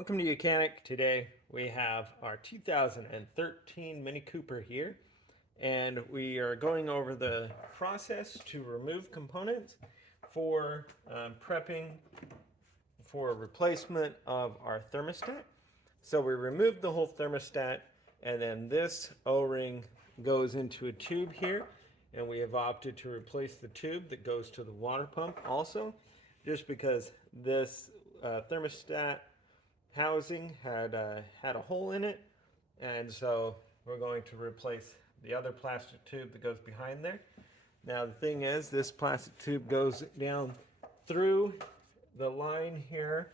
Welcome to Mechanic. Today we have our 2013 Mini Cooper here, and we are going over the process to remove components for prepping for replacement of our thermostat. So we removed the whole thermostat, and then this O-ring goes into a tube here, and we have opted to replace the tube that goes to the water pump also, just because this thermostat housing had a hole in it, and so we're going to replace the other plastic tube that goes behind there. Now the thing is, this plastic tube goes down through the line here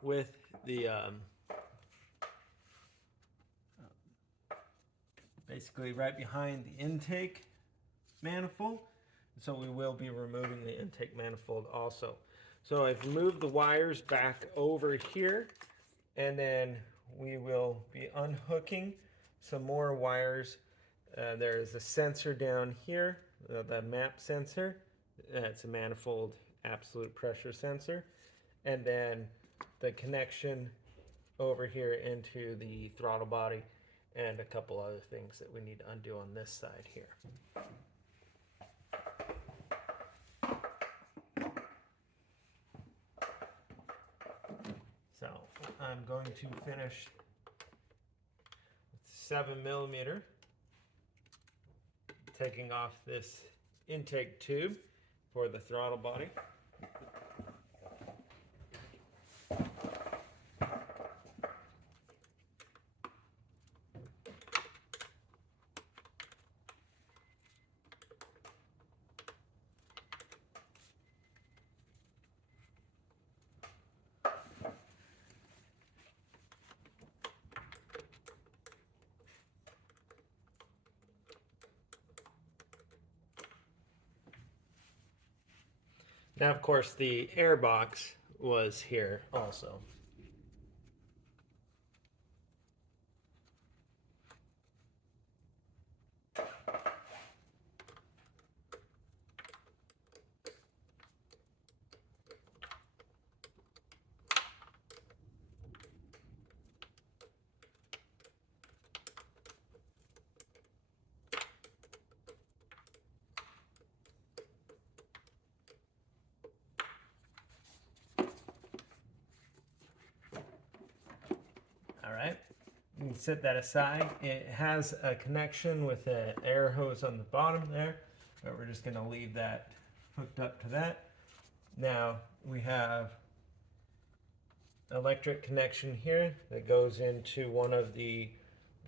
with the basically right behind the intake manifold. So we will be removing the intake manifold also. So I've moved the wires back over here, and then we will be unhooking some more wires. There is a sensor down here, the map sensor. It's a manifold absolute pressure sensor. And then the connection over here into the throttle body and a couple other things that we need to undo on this side here. So I'm going to finish with 7mm, taking off this intake tube for the throttle body. Now, of course, the air box was here also. All right, you can set that aside. It has a connection with an air hose on the bottom there, but we're just going to leave that hooked up to that. Now we have electric connection here that goes into one of the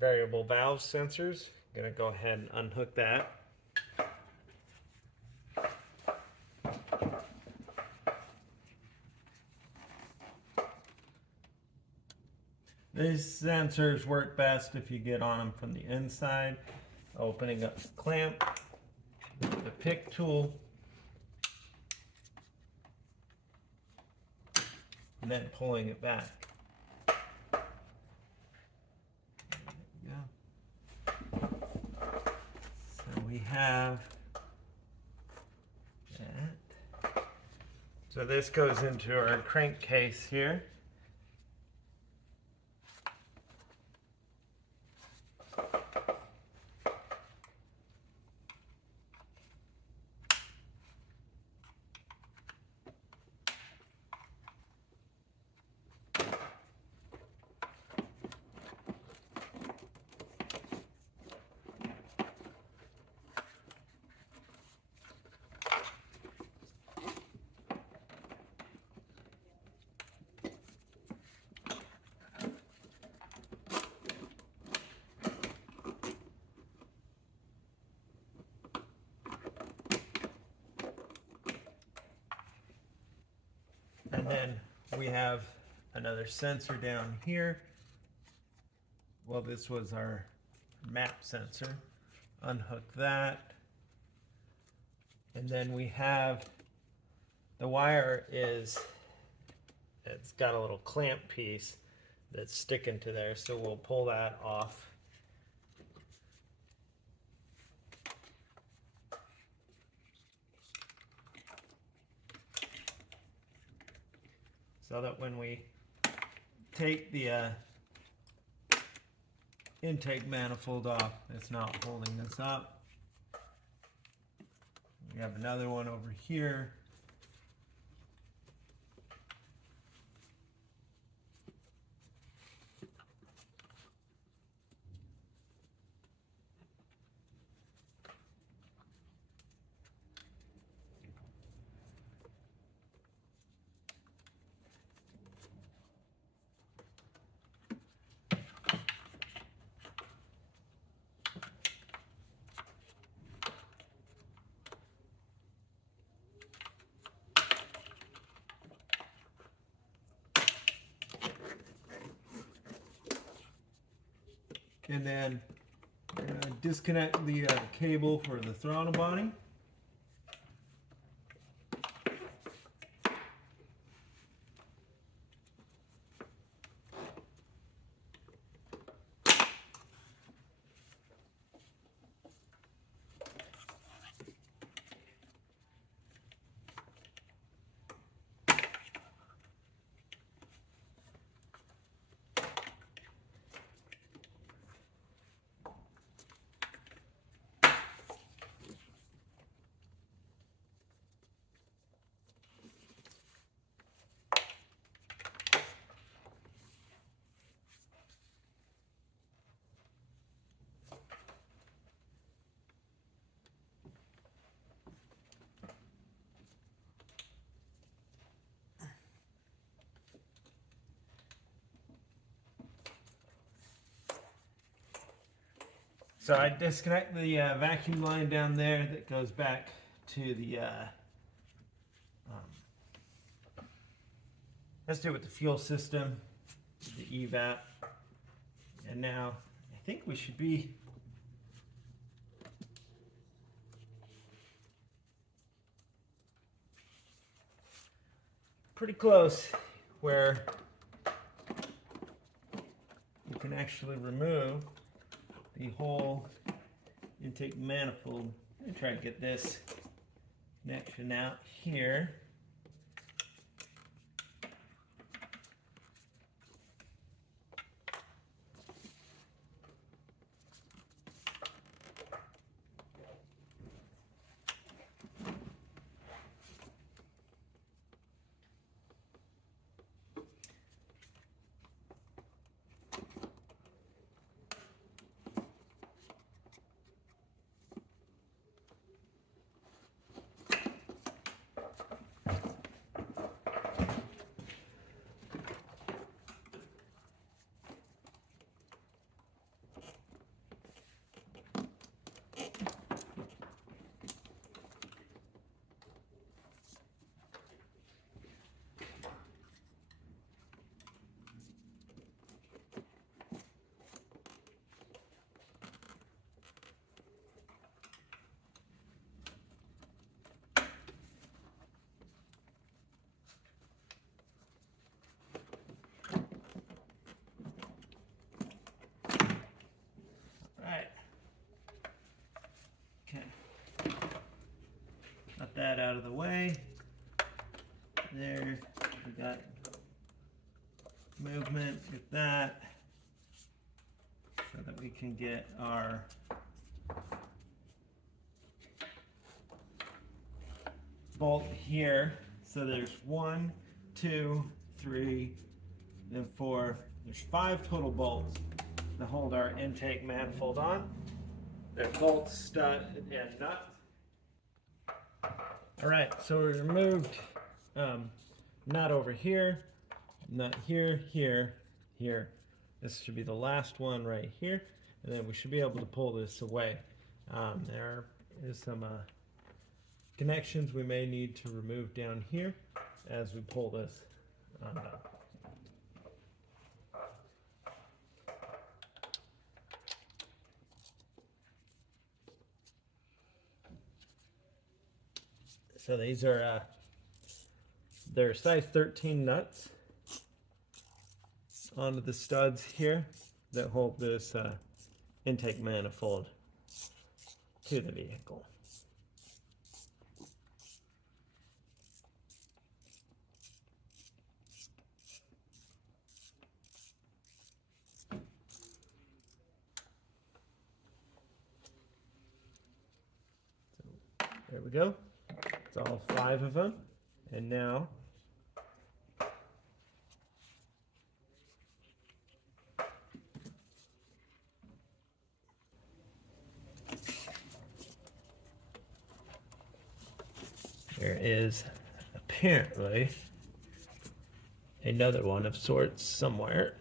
variable valve sensors. I'm going to go ahead and unhook that. These sensors work best if you get on them from the inside, opening up the clamp, the pick tool, and then pulling it back. There we go. So we have that. So this goes into our crankcase here. And then we have another sensor down here. Well, this was our map sensor. Unhook that. And then we have the wire it's got a little clamp piece that's sticking to there, so we'll pull that off. So that when we take the intake manifold off. It's not holding this up. We have another one over here. And then disconnect the cable for the throttle body. So I disconnect the vacuum line down there that goes back to the, let's do it with the fuel system, the EVAP. And now I think we should be pretty close where you can actually remove the whole intake manifold. I'm going to try to get this connection out here. Got that out of the way. There, we got movement with that so that we can get our bolt here. So there's 1, 2, 3, and 4. There's 5 total bolts to hold our intake manifold on. They're bolts, stud, and nut. All right, so we removed nut over here, nut here, here, here. This should be the last one right here, and then we should be able to pull this away. There is some connections we may need to remove down here as we pull this undone. So these are they're size 13 nuts onto the studs here that hold this intake manifold to the vehicle. There we go. It's all 5 of them. And now there is apparently another one of sorts somewhere.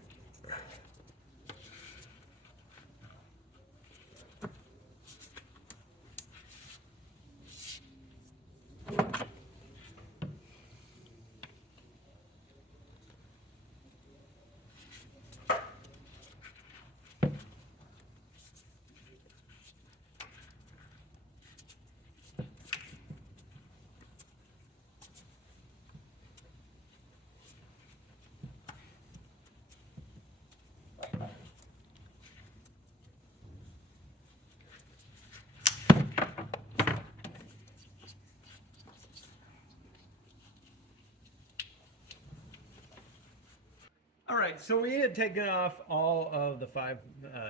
All right, so we had taken off all of the 5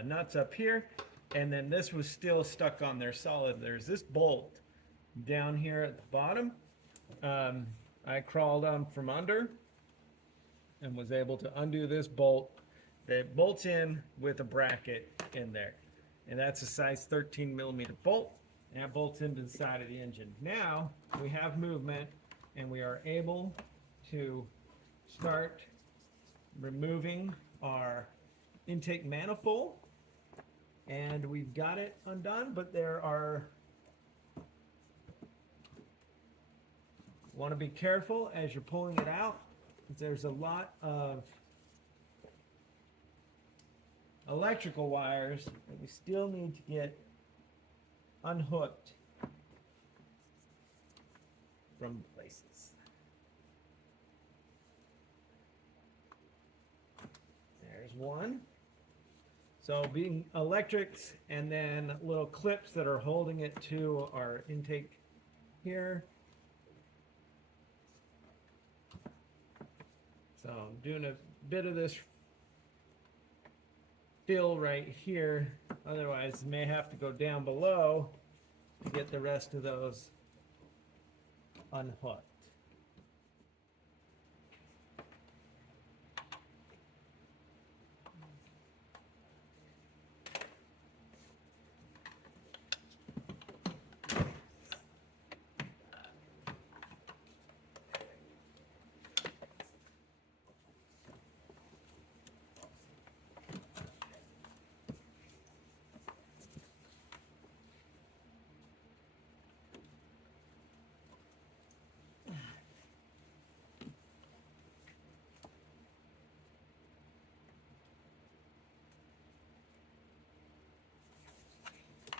nuts up here, and then this was still stuck on there solid. There's this bolt down here at the bottom. I crawled on from under and was able to undo this bolt that bolts in with a bracket in there. And that's a size 13 millimeter bolt, and that bolts into the side of the engine. Now we have movement, and we are able to start removing our intake manifold, and we've got it undone, but there are, want to be careful as you're pulling it out. There's a lot of electrical wires that we still need to get unhooked from places. There's one. So being electrics, and then little clips that are holding it to our intake here. So I'm doing a bit of this fill right here. Otherwise, may have to go down below to get the rest of those unhooked.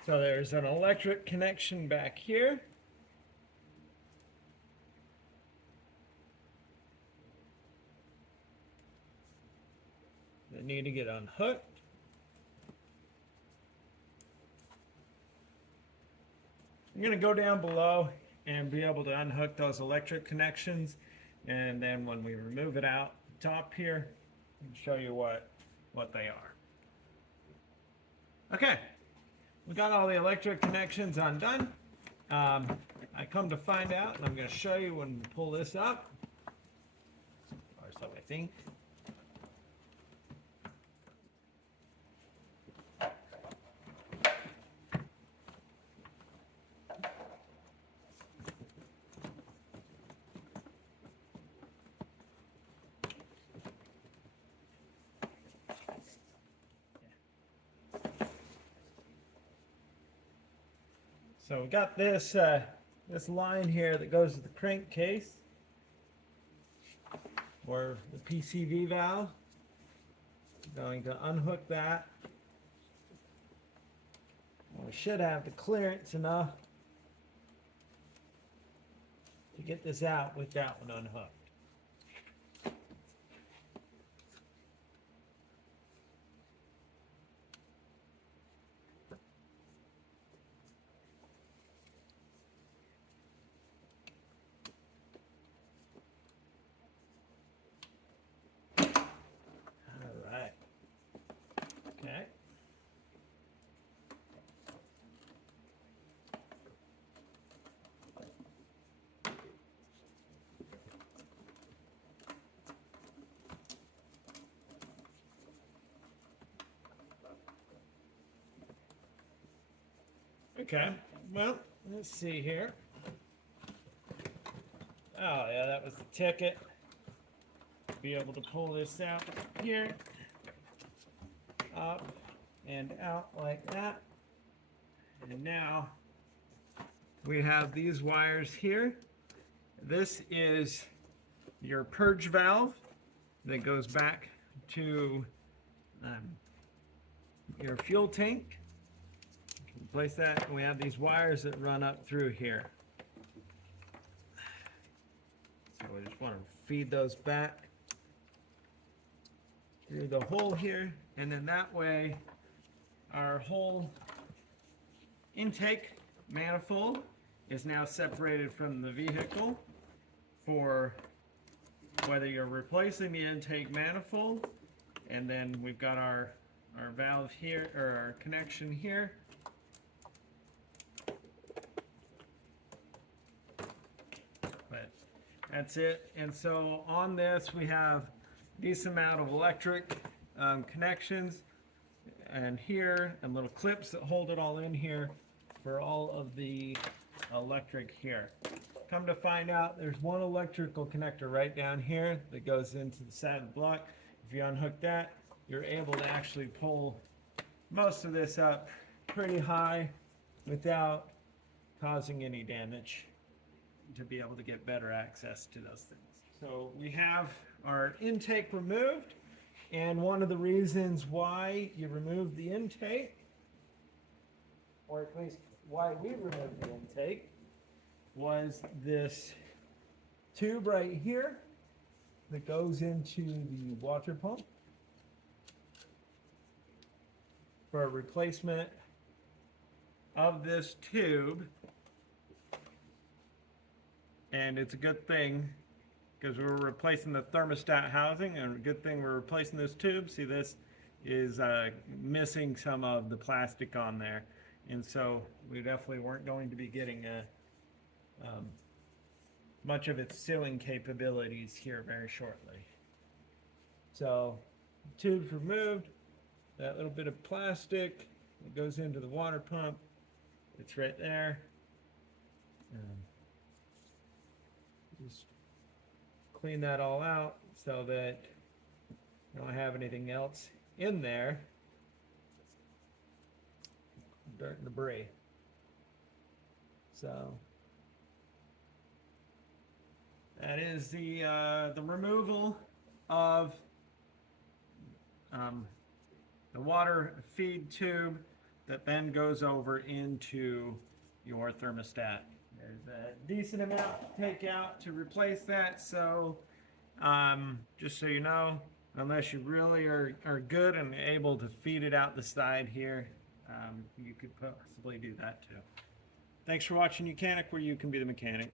So there's an electric connection back here. That need to get unhooked. I'm going to go down below and be able to unhook those electric connections, and then when we remove it out the top here, I'll show you what they are. Okay. We got all the electric connections undone. I come to find out, and I'm going to show you when we pull this up, or so I think. So we got this this line here that goes to the crankcase, or the PCV valve. I'm going to unhook that. We should have the clearance enough to get this out with that one unhooked. Okay. Okay, well, let's see here. Oh yeah, that was the ticket. Be able to pull this out here, up and out like that. And now we have these wires here. This is your purge valve that goes back to your fuel tank. You can place that, and we have these wires that run up through here. So we just want to feed those back through the hole here, and then that way our whole intake manifold is now separated from the vehicle for whether you're replacing the intake manifold, and then we've got our valve here, or our connection here. But that's it. And so on this we have a decent amount of electric connections, and here, and little clips that hold it all in here for all of the electric here. Come to find out, there's one electrical connector right down here that goes into the side of the block. If you unhook that, you're able to actually pull most of this up pretty high without causing any damage, to be able to get better access to those things. So we have our intake removed, and one of the reasons why you remove the intake, or at least why we removed the intake, was this tube right here that goes into the water pump for a replacement of this tube. And it's a good thing because we were replacing the thermostat housing, and a good thing we're replacing this tube. See, this is missing some of the plastic on there, and so we definitely weren't going to be getting much of its sealing capabilities here very shortly. So, tube's removed. That little bit of plastic that goes into the water pump, it's right there. Just clean that all out so that you don't have anything else in there. Dirt and debris. So that is the removal of the water feed tube that then goes over into your thermostat. There's a decent amount to take out to replace that, so just so you know, unless you really are good and able to feed it out the side here, you could possibly do that too. Thanks for watching Mechanic, where you can be the mechanic.